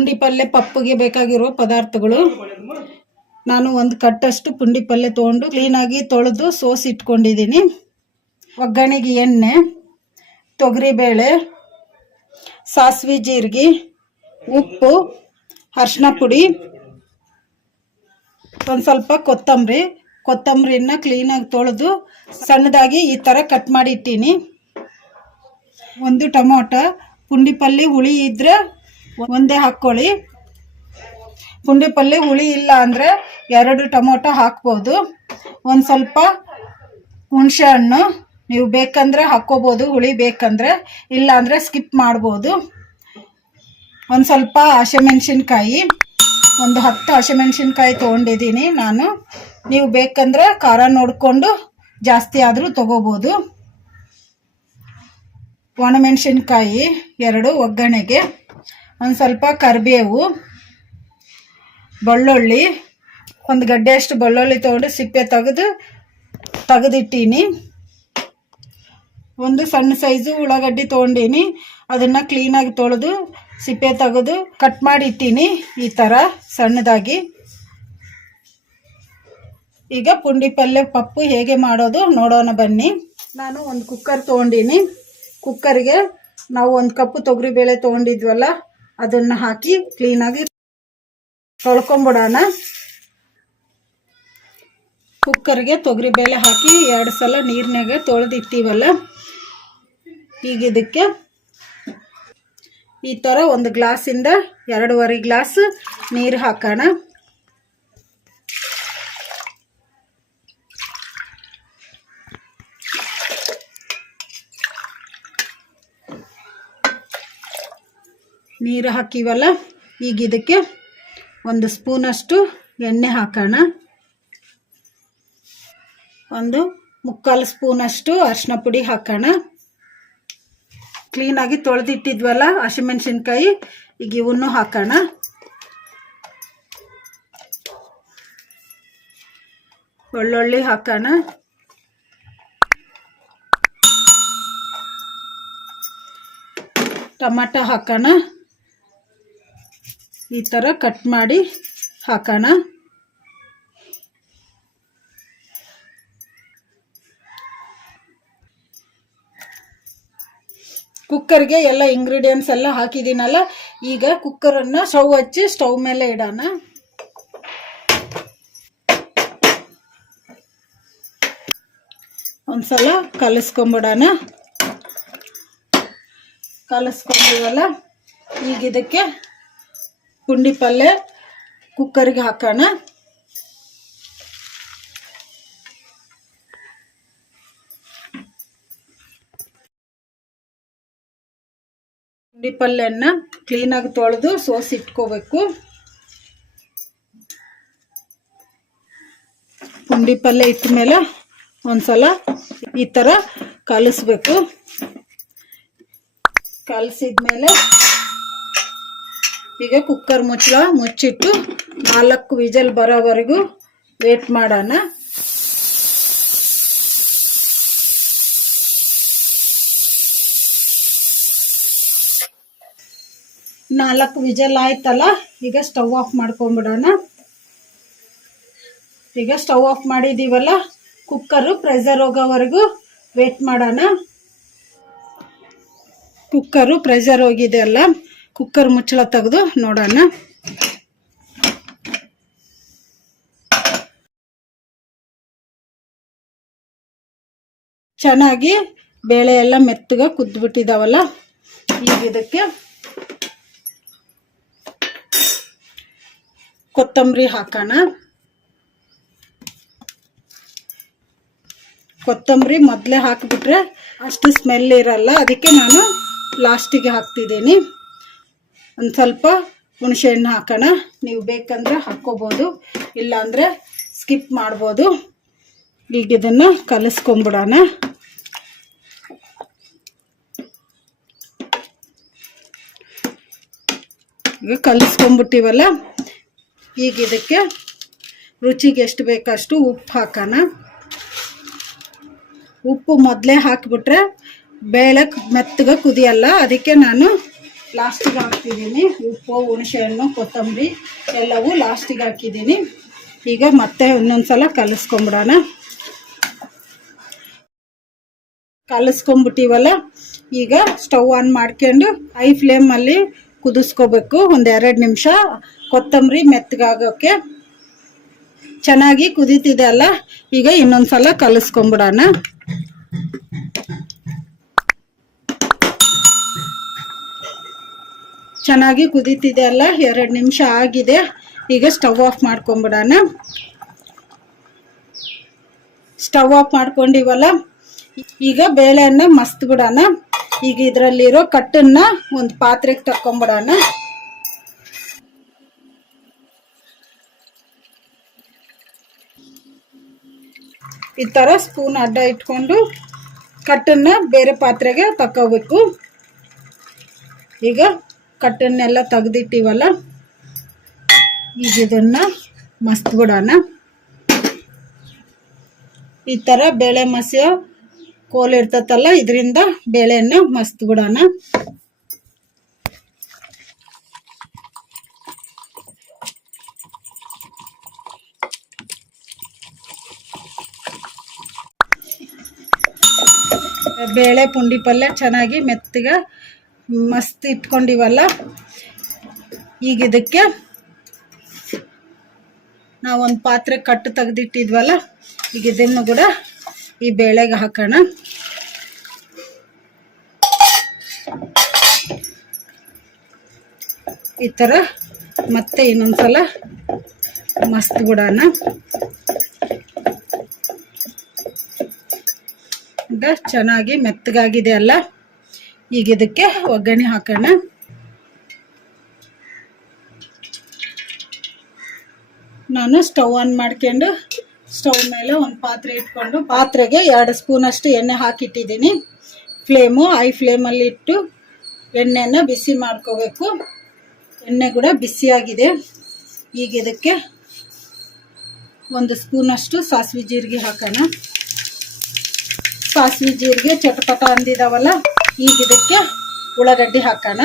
ಪುಂಡಿ ಪಲ್ಯ ಪಪ್ಪಗೆ ಬೇಕಾಗಿರೋ ಪದಾರ್ಥಗಳು. ನಾನು ಒಂದು ಕಟ್ಟಷ್ಟು ಪುಂಡಿ ಪಲ್ಯ ತೊಗೊಂಡು ಕ್ಲೀನಾಗಿ ತೊಳೆದು ಸೋಸಿ ಇಟ್ಕೊಂಡಿದ್ದೀನಿ ಒಗ್ಗರಣೆಗೆ ಎಣ್ಣೆ, ತೊಗರಿಬೇಳೆ, ಸಾಸಿವೆ ಜೀರಿಗೆ, ಉಪ್ಪು ಅರ್ಶಿನ ಪುಡಿ, ಒಂದು ಸ್ವಲ್ಪ ಕೊತ್ತಂಬರಿ. ಕೊತ್ತಂಬರಿನ ಕ್ಲೀನಾಗಿ ತೊಳೆದು ಸಣ್ಣದಾಗಿ ಈ ಥರ ಕಟ್ ಮಾಡಿಟ್ಟೀನಿ ಒಂದು ಟೊಮೊಟೊ, ಪುಂಡಿ ಪಲ್ಯ ಹುಳಿ ಇದ್ದರೆ ಒಂದೇ ಹಾಕ್ಕೊಳ್ಳಿ ಪುಂಡಿ ಪಲ್ಯ ಹುಳಿ ಇಲ್ಲ ಅಂದರೆ ಎರಡು ಟೊಮೊಟೊ ಹಾಕ್ಬೋದು. ಒಂದು ಸ್ವಲ್ಪ ಹುಣಸೆ ಹಣ್ಣು. ನೀವು ಬೇಕಂದ್ರೆ ಹಾಕ್ಕೋಬೋದು, ಹುಳಿ ಬೇಕಂದ್ರೆ. ಇಲ್ಲ ಅಂದರೆ ಸ್ಕಿಪ್ ಮಾಡ್ಬೋದು. ಒಂದು ಸ್ವಲ್ಪ ಹಸಿಮೆಣ್ಸಿನ್ಕಾಯಿ. ಒಂದು ಹತ್ತು ಹಸಿಮೆಣ್ಸಿನ್ಕಾಯಿ ತೊಗೊಂಡಿದ್ದೀನಿ ನಾನು. ನೀವು ಬೇಕಂದ್ರೆ ಖಾರ ನೋಡಿಕೊಂಡು ಜಾಸ್ತಿ ಆದರೂ ತೊಗೋಬೋದು. ಒಣಮೆಣ್ಸಿನ್ಕಾಯಿ ಎರಡು ಒಗ್ಗರಣೆಗೆ. ಒಂದು ಸ್ವಲ್ಪ ಕರಿಬೇವು ಬೆಳ್ಳುಳ್ಳಿ, ಒಂದು ಗಡ್ಡೆಯಷ್ಟು ಬೆಳ್ಳುಳ್ಳಿ ತೊಗೊಂಡು ಸಿಪ್ಪೆ ತೆಗೆದು ತೆಗೆದಿಟ್ಟೀನಿ. ಒಂದು ಸಣ್ಣ ಸೈಜು ಉಳ್ಳಾಗಡ್ಡಿ ತೊಗೊಂಡೀನಿ, ಅದನ್ನು ಕ್ಲೀನಾಗಿ ತೊಳೆದು ಸಿಪ್ಪೆ ತೆಗೆದು ಕಟ್ ಮಾಡಿ ಇಟ್ಟೀನಿ ಈ ಥರ ಸಣ್ಣದಾಗಿ. ಈಗ ಪುಂಡಿ ಪಲ್ಯ ಪಪ್ಪು ಹೇಗೆ ಮಾಡೋದು ನೋಡೋಣ ಬನ್ನಿ. ನಾನು ಒಂದು ಕುಕ್ಕರ್ ತೊಗೊಂಡೀನಿ. ಕುಕ್ಕರ್ಗೆ ನಾವು ಒಂದು ಕಪ್ಪು ತೊಗರಿಬೇಳೆ ತೊಗೊಂಡಿದ್ವಲ್ಲ ಅದನ್ನು ಹಾಕಿ ಕ್ಲೀನಾಗಿ ತೊಳ್ಕೊಂಬಿಡೋಣ. ಕುಕ್ಕರ್ಗೆ ತೊಗರಿಬೇಳೆ ಹಾಕಿ ಎರಡು ಸಲ ನೀರಿನಾಗೆ ತೊಳೆದಿಟ್ಟಿವಲ್ಲ, ಈಗ ಇದಕ್ಕೆ ಈ ಥರ ಒಂದು ಗ್ಲಾಸಿಂದ ಎರಡೂವರೆ ಗ್ಲಾಸ್ ನೀರು ಹಾಕೋಣ. ನೀರು ಹಾಕಿವಲ್ಲ, ಈಗ ಇದಕ್ಕೆ ಒಂದು ಸ್ಪೂನಷ್ಟು ಎಣ್ಣೆ ಹಾಕೋಣ. ಒಂದು ಮುಕ್ಕಾಲು ಸ್ಪೂನಷ್ಟು ಅರಿಶಿನ ಪುಡಿ ಹಾಕೋಣ. ಕ್ಲೀನಾಗಿ ತೊಳೆದಿಟ್ಟಿದ್ವಲ್ಲ, ಹಸಿಮೆಣ್ಸಿನ್ಕಾಯಿ, ಈಗ ಇವನ್ನು ಹಾಕೋಣ. ಒಳ್ಳೊಳ್ಳಿ ಹಾಕೋಣ. ಟೊಮಟೊ ಹಾಕೋಣ. ಈ ಥರ ಕಟ್ ಮಾಡಿ ಹಾಕೋಣ. ಕುಕ್ಕರ್ಗೆ ಎಲ್ಲ ಇಂಗ್ರೀಡಿಯೆಂಟ್ಸ್ ಎಲ್ಲ ಹಾಕಿದ್ದೀನಲ್ಲ, ಈಗ ಕುಕ್ಕರನ್ನು ಸ್ಟವ್ ಹಚ್ಚಿ ಸ್ಟವ್ ಮೇಲೆ ಇಡೋಣ. ಒಂದ್ಸಲ ಕಲಿಸ್ಕೊಂಬಿಡೋಣ. ಕಲಿಸ್ಕೊಂಡಿವಲ್ಲ, ಈಗ ಇದಕ್ಕೆ ಪುಂಡಿ ಪಲ್ಯ ಕುಕ್ಕರ್ಗೆ ಹಾಕೋಣ. ಪುಂಡಿ ಪಲ್ಯನ ಕ್ಲೀನಾಗಿ ತೊಳೆದು ಸೋಸಿ ಇಟ್ಕೋಬೇಕು. ಪುಂಡಿ ಪಲ್ಯ ಇಟ್ಟ ಮೇಲೆ ಒಂದ್ಸಲ ಈ ಥರ ಕಲಿಸ್ಬೇಕು. ಕಲಸಿದ್ಮೇಲೆ ಈಗ ಕುಕ್ಕರ್ ಮುಚ್ಚಳ ಮುಚ್ಚಿಟ್ಟು ನಾಲ್ಕು ವಿಜಲ್ ಬರೋವರೆಗೂ ವೇಟ್ ಮಾಡೋಣ. ನಾಲ್ಕು ವಿಜಲ್ ಆಯ್ತಲ್ಲ, ಈಗ ಸ್ಟವ್ ಆಫ್ ಮಾಡ್ಕೊಂಬಿಡೋಣ. ಈಗ ಸ್ಟವ್ ಆಫ್ ಮಾಡಿದ್ದೀವಲ್ಲ ಕುಕ್ಕರು ಪ್ರೆಸರ್ ಹೋಗೋವರೆಗೂ ವೇಟ್ ಮಾಡೋಣ. ಕುಕ್ಕರು ಪ್ರೆಸರ್ ಹೋಗಿದೆ ಅಲ್ಲ. ಕುಕ್ಕರ್ ಮುಚ್ಚಳ ತೆಗೆದು ನೋಡೋಣ. ಚೆನ್ನಾಗಿ ಬೇಳೆ ಎಲ್ಲ ಮೆತ್ತಗೆ ಕುದ್ಬಿಟ್ಟಿದಾವಲ್ಲ, ಈಗ ಇದಕ್ಕೆ ಕೊತ್ತಂಬರಿ ಹಾಕೋಣ. ಕೊತ್ತಂಬರಿ ಮೊದಲೇ ಹಾಕಿಬಿಟ್ರೆ ಅಷ್ಟು ಸ್ಮೆಲ್ ಇರಲ್ಲ. ಅದಕ್ಕೆ ನಾನು ಲಾಸ್ಟಿಗೆ ಹಾಕ್ತಿದ್ದೀನಿ. ಒಂದು ಸ್ವಲ್ಪ ಹುಣಸೆಹಣ್ಣು ಹಾಕೋಣ. ನೀವು ಬೇಕಂದರೆ ಹಾಕ್ಕೋಬೋದು, ಇಲ್ಲಾಂದರೆ ಸ್ಕಿಪ್ ಮಾಡ್ಬೋದು. ಈಗ ಇದನ್ನು ಕಲಿಸ್ಕೊಂಬಿಡೋಣ ಈಗ ಕಲಿಸ್ಕೊಂಬಿಟ್ಟಿವಲ್ಲ ಈಗ ಇದಕ್ಕೆ ರುಚಿಗೆ ಎಷ್ಟು ಬೇಕಷ್ಟು ಉಪ್ಪು ಹಾಕೋಣ. ಉಪ್ಪು ಮೊದಲೇ ಹಾಕಿಬಿಟ್ರೆ ಬೇಳೆ ಮೆತ್ತಗೆ ಕುದಿಯಲ್ಲ, ಅದಕ್ಕೆ ನಾನು ಲಾಸ್ಟಿಗೆ ಹಾಕ್ತಿದ್ದೀನಿ. ಉಪ್ಪು, ಹುಣಸೆಹಣ್ಣು, ಕೊತ್ತಂಬರಿ ಎಲ್ಲವೂ ಲಾಸ್ಟಿಗೆ ಹಾಕಿದ್ದೀನಿ. ಈಗ ಮತ್ತೆ ಇನ್ನೊಂದ್ಸಲ ಕಲಿಸ್ಕೊಂಬಿಡೋಣ. ಕಲಿಸ್ಕೊಂಬಿಟ್ಟಿವಲ್ಲ, ಈಗ ಸ್ಟವ್ ಆನ್ ಮಾಡ್ಕೊಂಡು ಹೈ ಫ್ಲೇಮಲ್ಲಿ ಕುದಿಸ್ಕೋಬೇಕು. ಒಂದು ಎರಡು ನಿಮಿಷ. ಕೊತ್ತಂಬರಿ ಮೆತ್ತಗಾಗೋಕ್ಕೆ ಚೆನ್ನಾಗಿ ಕುದೀತಿದೆ ಅಲ್ಲ, ಈಗ ಇನ್ನೊಂದ್ಸಲ ಕಲಿಸ್ಕೊಂಬಿಡೋಣ. ಚೆನ್ನಾಗಿ ಕುದೀತಿದೆ ಅಲ್ಲ? ಎರಡು ನಿಮಿಷ ಆಗಿದೆ. ಈಗ ಸ್ಟವ್ ಆಫ್ ಮಾಡ್ಕೊಂಬಿಡೋಣ. ಸ್ಟವ್ ಆಫ್ ಮಾಡ್ಕೊಂಡಿವಲ್ಲ? ಈಗ ಬೇಳೆಯನ್ನು ಮಸ್ತ್ ಬಿಡೋಣ ಈಗ ಇದರಲ್ಲಿರೋ ಕಟ್ಟನ್ನ ಒಂದು ಪಾತ್ರೆಗೆ ತಕ್ಕೊಂಬಿಡೋಣ. ಈ ಥರ ಸ್ಪೂನ್ ಅಡ್ಡ ಇಟ್ಕೊಂಡು ಕಟ್ಟನ್ನು ಬೇರೆ ಪಾತ್ರೆಗೆ ತಕ್ಕೋಬೇಕು. ಈಗ ಕಟ್ಟನ್ನೆಲ್ಲ ತೆಗೆದಿಟ್ಟಿವಲ್ಲ? ಈಗ ಇದನ್ನ ಮಸ್ತ್ ಬಿಡೋಣ ಈ ಥರ ಬೇಳೆ ಮಸಿಯ ಕೋಲ್ ಇರ್ತತಲ್ಲ ಇದರಿಂದ ಬೇಳೆಯನ್ನು ಮಸ್ತ್ ಬಿಡೋಣ ಬೇಳೆ ಪುಂಡಿ ಪಲ್ಯ ಚೆನ್ನಾಗಿ ಮೆತ್ತಗೆ ಮಸ್ತ್ ಇಟ್ಕೊಂಡಿವಲ್ಲ? ಈಗ ಇದಕ್ಕೆ ನಾವೊಂದು ಪಾತ್ರೆ ಕಟ್ಟು ತೆಗೆದಿಟ್ಟಿದ್ವಲ್ಲ, ಈಗ ಇದನ್ನು ಕೂಡ ಈ ಬೇಳೆಗೆ ಹಾಕೋಣ. ಈ ಥರ ಮತ್ತೆ ಇನ್ನೊಂದ್ಸಲ ಮಸ್ತ್ ಬಿಡೋಣ. ಚೆನ್ನಾಗಿ ಮೆತ್ತಗಾಗಿದೆ ಅಲ್ಲ? ಈಗ ಇದಕ್ಕೆ ಒಗ್ಗರಣೆ ಹಾಕೋಣ. ನಾನು ಸ್ಟವ್ ಆನ್ ಮಾಡ್ಕೊಂಡು ಸ್ಟವ್ ಮೇಲೆ ಒಂದು ಪಾತ್ರೆ ಇಟ್ಕೊಂಡು ಪಾತ್ರೆಗೆ ಎರಡು ಸ್ಪೂನಷ್ಟು ಎಣ್ಣೆ ಹಾಕಿಟ್ಟಿದ್ದೀನಿ. ಫ್ಲೇಮು, ಹೈ ಫ್ಲೇಮಲ್ಲಿ ಇಟ್ಟು ಎಣ್ಣೆನ ಬಿಸಿ ಮಾಡ್ಕೋಬೇಕು. ಎಣ್ಣೆ ಕೂಡ ಬಿಸಿಯಾಗಿದೆ. ಈಗ ಇದಕ್ಕೆ ಒಂದು ಸ್ಪೂನಷ್ಟು ಸಾಸಿವೆ ಜೀರಿಗೆ ಹಾಕೋಣ. ಸಾಸಿವೆ ಜೀರಿಗೆ ಚಟಪಟ ಅಂದಿದಾವಲ್ಲ ಈಗ ಇದಕ್ಕೆ ಉಳ್ಳಾಗಡ್ಡಿ ಹಾಕೋಣ.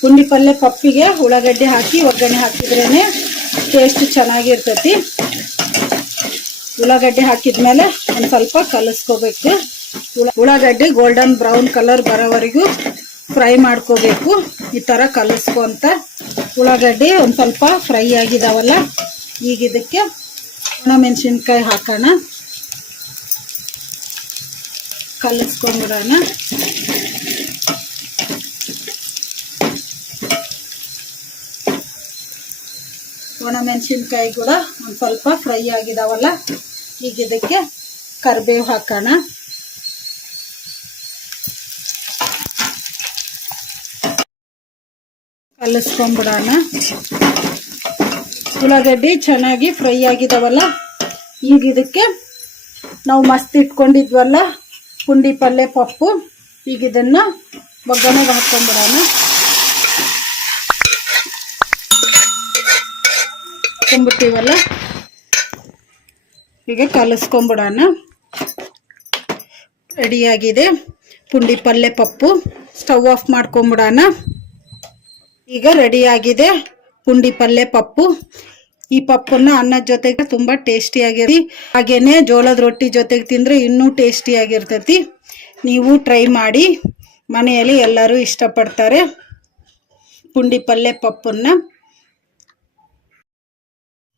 ಪುಂಡಿ ಪಲ್ಯ ಪಪ್ಪಿಗೆ ಉಳ್ಳಾಗಡ್ಡಿ ಹಾಕಿ ಒಗ್ಗರಣೆ ಹಾಕಿದ್ರೇ ಟೇಸ್ಟ್ ಚೆನ್ನಾಗಿರ್ತೈತಿ. ಉಳ್ಳಾಗಡ್ಡಿ ಹಾಕಿದ್ಮೇಲೆ ಒಂದು ಸ್ವಲ್ಪ ಕಲಿಸ್ಕೋಬೇಕು. ಉಳ್ಳಾಗಡ್ಡಿ ಗೋಲ್ಡನ್ ಬ್ರೌನ್ ಕಲರ್ ಬರೋವರೆಗೂ ಫ್ರೈ ಮಾಡ್ಕೋಬೇಕು. ಈ ಥರ ಕಲಿಸ್ಕೊಂತ ಉಳ್ಳಾಗಡ್ಡಿ ಒಂದು ಸ್ವಲ್ಪ ಫ್ರೈ ಆಗಿದಾವಲ್ಲ, ಈಗ ಇದಕ್ಕೆ ಒಣಮೆಣಸಿನ್ಕಾಯಿ ಹಾಕೋಣ. ಕಲಿಸ್ಕೊಂಬಿಡೋಣ ಒಣಮೆಣಸಿನ್ಕಾಯಿ ಕೂಡ ಒಂದು ಸ್ವಲ್ಪ ಫ್ರೈ ಆಗಿದಾವಲ್ಲ, ಈಗ ಇದಕ್ಕೆ ಕರಿಬೇವು ಹಾಕೋಣ. ಕಲಸ್ಕೊಂಡ್ಬಿಡೋಣ. ಉಳ್ಳಾಗಡ್ಡಿ ಚೆನ್ನಾಗಿ ಫ್ರೈ ಆಗಿದಾವಲ್ಲ, ಈಗ ಇದಕ್ಕೆ ನಾವು ಮಸ್ತ್ ಇಟ್ಕೊಂಡಿದ್ವಲ್ಲ ಪುಂಡಿ ಪಲ್ಯ ಪಪ್ಪು. ಈಗ ಇದನ್ನು ಒಗ್ಗರಣೆಗೆ ಹಾಕ್ಕೊಂಡ್ಬಿಡೋಣ. ಹಾಕೊಂಡ್ಬಿಟ್ಟಿವಲ್ಲ ಈಗ ಕಲಿಸ್ಕೊಂಬಿಡೋಣ ರೆಡಿಯಾಗಿದೆ. ಪುಂಡಿ ಪಲ್ಯ ಪಪ್ಪು. ಸ್ಟವ್ ಆಫ್ ಮಾಡ್ಕೊಂಬಿಡೋಣ ಈಗ ರೆಡಿಯಾಗಿದೆ. ಪುಂಡಿ ಪಲ್ಯ ಪಪ್ಪು. ಈ ಪಪ್ಪನ್ನ ಅನ್ನದ ಜೊತೆಗೆ ತುಂಬಾ ಟೇಸ್ಟಿ ಆಗಿರ್ತಿ. ಹಾಗೇನೆ ಜೋಳದ ರೊಟ್ಟಿ ಜೊತೆಗೆ ತಿಂದ್ರೆ ಇನ್ನೂ ಟೇಸ್ಟಿಯಾಗಿರ್ತೈತಿ ನೀವು ಟ್ರೈ ಮಾಡಿ. ಮನೆಯಲ್ಲಿ ಎಲ್ಲರೂ ಇಷ್ಟಪಡ್ತಾರೆ. ಪುಂಡಿ ಪಲ್ಯ ಪಪ್ಪನ್ನ.